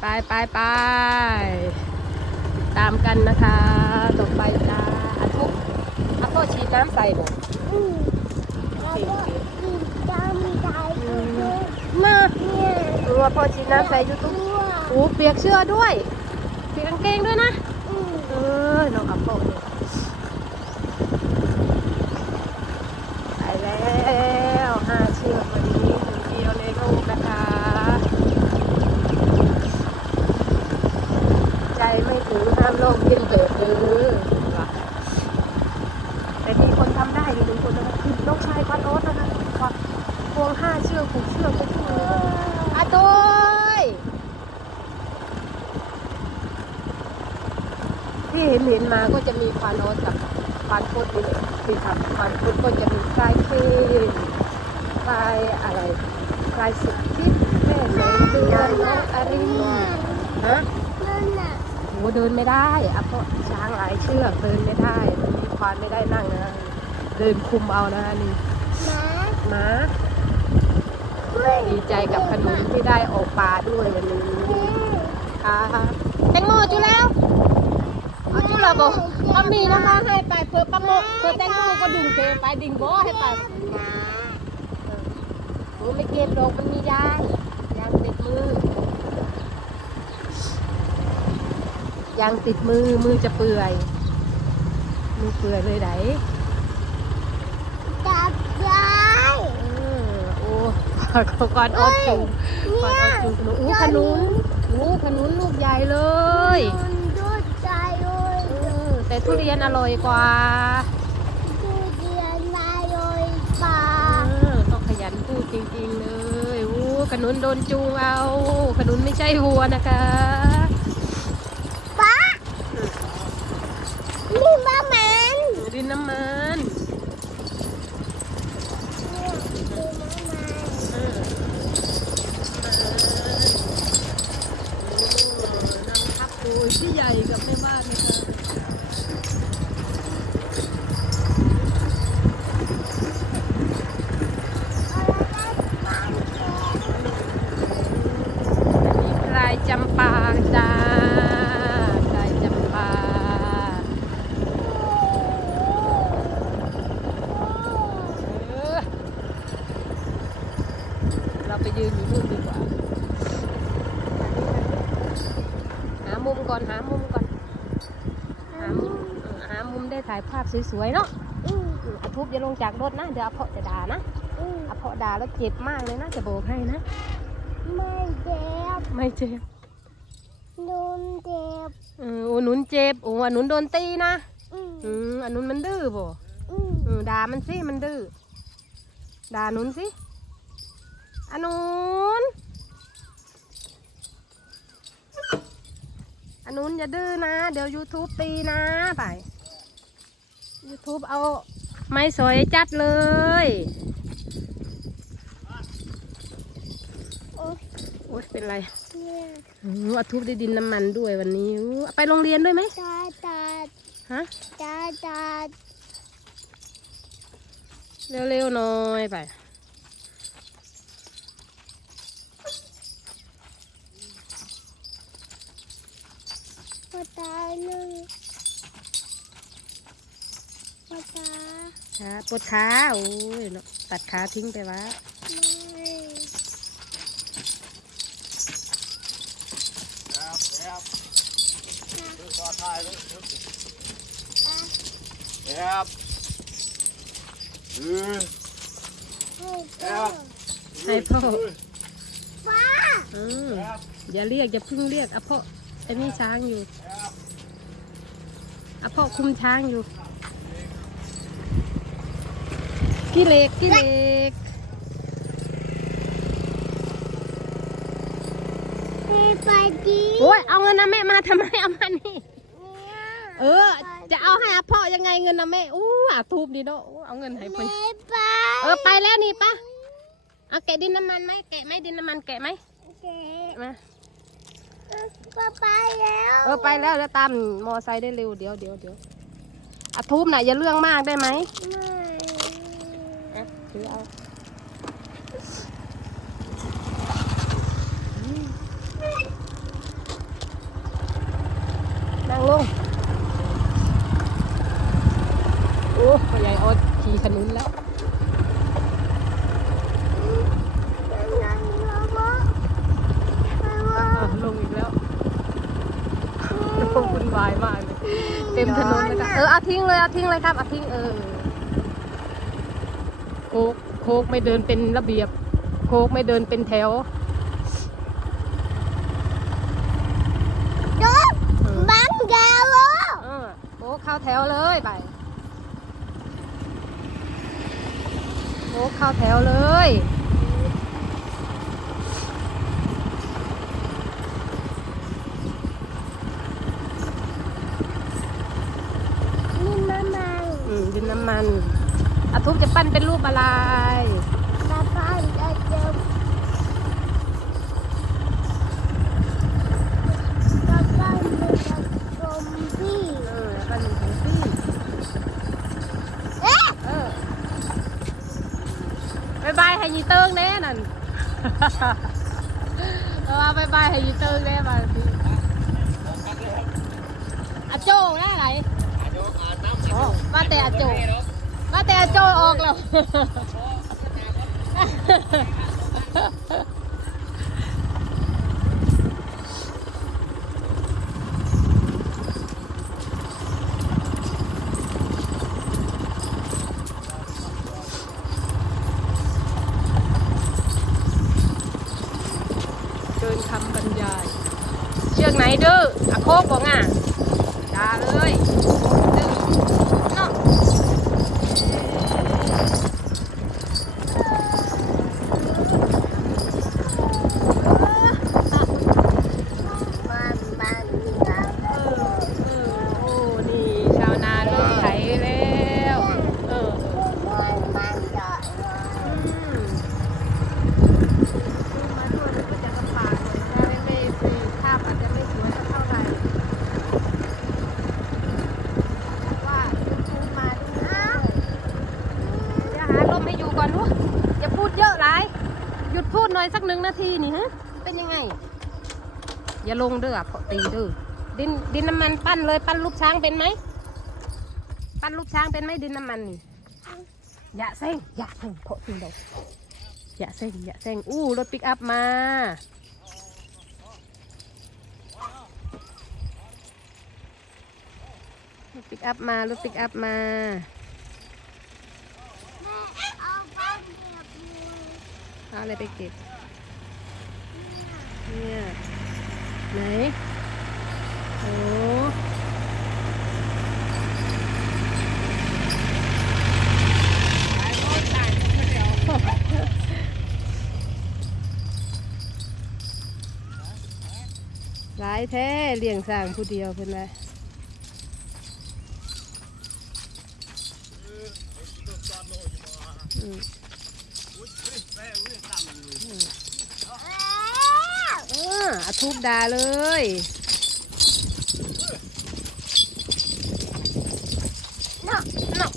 ไปไปไปตามกันนะคะต่อไปจ้าอาทุกอาโตฉีดน้ำใส่บ่อืมแล้วก็กินจำได้ด้วยมาเนี่ยเออพอฉีดน้ำใส่ยูทูบตัวโอ้เปียกเสื้อด้วยเปียกกางเกงด้วยนะ อืม เออน้องอาโตเนี่ยไปแล้วห้าเชือกวันนี้หนึ่งเดียวในโลกนะคะ ใจไม่ถึงห้ามโลกเย็นเถิดเด้อแต่มีคนทำได้อยู่หนึ่งคนนะคะคือน้องชายควันโอ๊ตนะคะควักพวงห้าเชือกผูกเชือกไปที่มืออาโตยที่ เห็นมาก็จะมีควานโอ๊ตกับควานโคตรนี่แหละที่ทำควานโคตรก็จะมีคลายเคคลายอะไรคลายสุดทิศแม่แหลมเดือนน้องอารินฮะนั่นน่ะโหเดินไม่ได้อะเพราะช้างหลายเชือกเดินไม่ได้มีควานไม่ได้นั่งนะเดินคุมเอานะนี่มาม้าดีใจกับขนมที่ได้ออกปลาด้วยวันนี้ค่ะแตงโมจุแล้ว เอาจุแล้วบอกเอามีนะคะให้ไปเพื่อปลาโมกเพื่อแตงโมก็ดึงเกไปดึงบ่ให้ไปหมาโอ้ไม่เก็บดอกมันมียายยางติดมือยางติดมือมือจะเปื่อยมือเปื่อยเลยไหนจับได้เออโอ้ก่อนออดจูงก่อนออดจูงขนุนอู้ขนุนอู้ขนุนลูกใหญ่เลย แต่ทุเรียนอร่อยกว่าดูเดียนนายเลยป่าเออต้องขยันพูดจริงๆเลยอู้ขนุนโดนจูงเอาขนุนไม่ใช่วัวนะคะป้านี่มาแมนดินน้ำมันเนี่ยนี่มาแมนเออนั่งพักโอ้ยพี่ใหญ่กับแม่บ้านนะคะ มีพลายจำปาจ้าพลายจำปา เออ เราไปยืนอยู่นู่นดีกว่า หามุมก่อนหามุมก่อน หามุมเออหามุมได้ถ่ายภาพสวยๆเนาะอืมอืมอาทุบอย่าลงจากรถนะ เดี๋ยวอาเพาะจะด่านะอืมอาเพาะด่าแล้วเจ็บมากเลยนะจะโบกให้นะ ไม่เจ็บ ไม่เจ็บนุ่มเจ็บเออโอ้หนุนเจ็บ โอ้อันหนุนโดนตีนะ อืมอืมอันหนุนมันดื้อบ่อืมอืมด่ามันสิมันดื้อด่าหนุนสิ อันนุนอันนุนอย่าดื้อนะ เดี๋ยว YouTube ตีนะไป YouTube เอาไม้สอยจัดเลย โอ๊ยโอ๊ยเป็นไรเนี่ยอืมเอาทุบได้ดินน้ำมันด้วยวันนี้อู้ไปโรงเรียนด้วยไหมตาตาฮะ ตาตาเร็วๆหน่อยไป ตาหนึ่งพ่อตาขาปวดขาโอ้ยเนาะตัดขาทิ้งไปวะไม่ครับครับดูต่อท้ายเลยครับเออให้พ่อให้พ่อป้าอืมอย่าเรียกอย่าเพึ่งเรียกอะพ่อไอ้นี่ช้างอยู่ อะพ่อคุมช้างอยู่กี่เล็กกี่เล็กให้ไปดีโอ้ยเอาเงินนะแม่มาทำไมเอามานี่เนี่ยเออ จะเอาให้อะพ่อยังไงเงินนะแม่อู้อาทูบดีเนาะอู้เอาเงินให้พ่อไม่ไปเออไปแล้วนี่ปะเอาแกะดินน้ำมันไหมแกะไหมดินน้ำมันแกะไหมเจ๊มา ก็ไปแล้วเออไปแล้วแล้วตามมอไซค์ได้เร็วเดี๋ยวเดี๋ยวเดี๋ยวอะทุบน่ะอย่าเรื่องมากได้ไหมไม่อะถือเอานั่งลงโอ้พ่ใหญ่อดขี่ขนุนแล้ว เต็มถนนเลยค่ะเออเอาทิ้งเลยเอาทิ้งเลยครับเอาทิ้งเออโคกโคกไม่เดินเป็นระเบียบ โคกไม่เดินเป็นแถวดูบังแกวโลเออโอ้เข้าแถวเลยไปโอ้เข้าแถวเลย นี่มามัง อืมดินน้ำมันอา ทุบจะปั้นเป็นรูปอะไรมาปั้นจะเจอมาปั้นจะชมพี่เออปั้นเป็นของพี่เอ๊ะเออบายบายให้ยีเติงแน่นั่นเออว่าบายบายให้ยีเติงแน่มาสิอาโจ้แน่ไหนอ๋อว่าแต่อาโจ้ ว่าแต่อาโจ้ออกแล้วเดินคำบรรยาย เชือกไหนดื้ออะโคกบอกอะด่าเลยดื้อเนาะ มันมันมัน เออเออโอ้นี่ชาวนาเริ่มไถแล้วเออ มันมันเยอะเลย อืมมาด้วยมันก็จะลำบากหน่อยถ้าไม่ไม่ไม่ภาพอาจจะไม่สวยสักเท่าไหร่ว่ายูทูบมาดูนะอย่าหาลมให้อยู่ก่อนลูกอย่าพู ดเยอะหลายหยุดพูดหน่อยสักหนึ่งนาทีนี่ฮะเป็นยังไง อย่าลงเด้อเพาะตีเด้อดินดินน้ำมันปั้นเลยปั้นรูปช้างเป็นไหมปั้นรูปช้างเป็นไหมดินน้ำมันนี่อย่าเส้งอย่าเส้งเพราะตีเด้ออย่าเส้งอย่าเส้งอู้รถปิกอัพมาปิกอัพมารถปิกอัพมา แม่เอาบ้านเก็บมือ เอาอะไรไปเก็บ เนี่ยไหน โอ้หลายแท้เลี้ยงสร้างผู้เดียวเพิ่นเลยอืม เอออา ทุบดาเลยเนาะเนาะ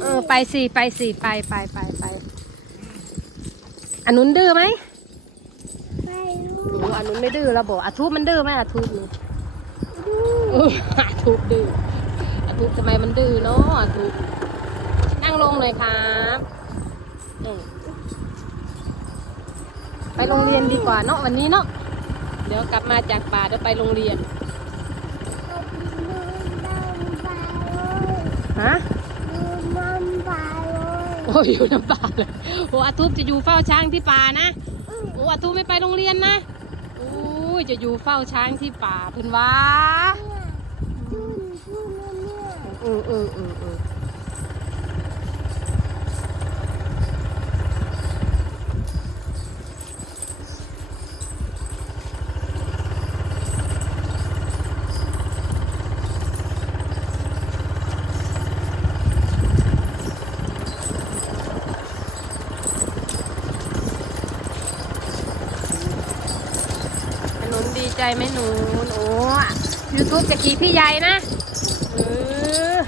เออไปสิไปสิไปไปไปไปอันนุนดื้อไหมไม่รู้โอ้อันนุนไม่ดื้อเราบอกอาทุบมันดื้อไหมอาทุบนี่เอออาทุบดื้ออาทุบทำไมมันดื้อเนาะอาทุบ นั่งลงเลยครับเออไปโรงเรียนดีกว่าเนาะวันนี้เนาะเดี๋ยวกลับมาจากป่าเดี๋ยวไปโรงเรียนฮะโอ้ยอยู่น้ำป่าเลยโอ้อาทุบจะอยู่เฝ้าช้างที่ป่านะโอ้อาทุบไม่ไปโรงเรียนนะโอ้ยจะอยู่เฝ้าช้างที่ป่าเพิ่นว่าเออเออเออ ใจไหมหนูโอ้ยูทูบจะขี่พี่ใหญ่นะเออ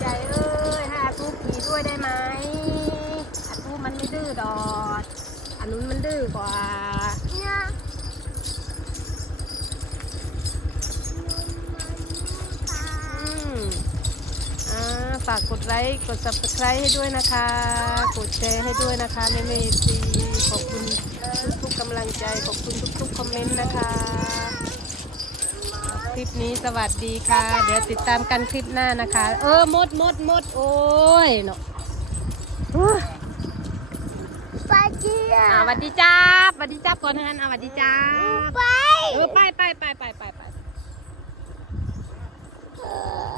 ใหญ่เอ้ยให้อาทุบขี่ด้วยได้ไหมอาทุบมันไม่ดื้อดอดอันนู้นมันดื้อกว่า ฝากกดไลค์กด subscribe ให้ด้วยนะคะ กดแชร์ให้ด้วยนะคะแม่เมซีขอบคุณทุกๆกำลังใจ ขอบคุณทุกๆคอมเมนต์นะคะ คลิปนี้สวัสดีค่ะ เดี๋ยวติดตามกันคลิปหน้านะคะ เออมดมดมดโอ้ยเนาะอุ๊ยปลาเจียอ่าสวัสดีจ้าสวัสดีจ้าก่อนนะฮันอ่าสวัสดีจ้าไปเออไปไปไปไปไปไปเออ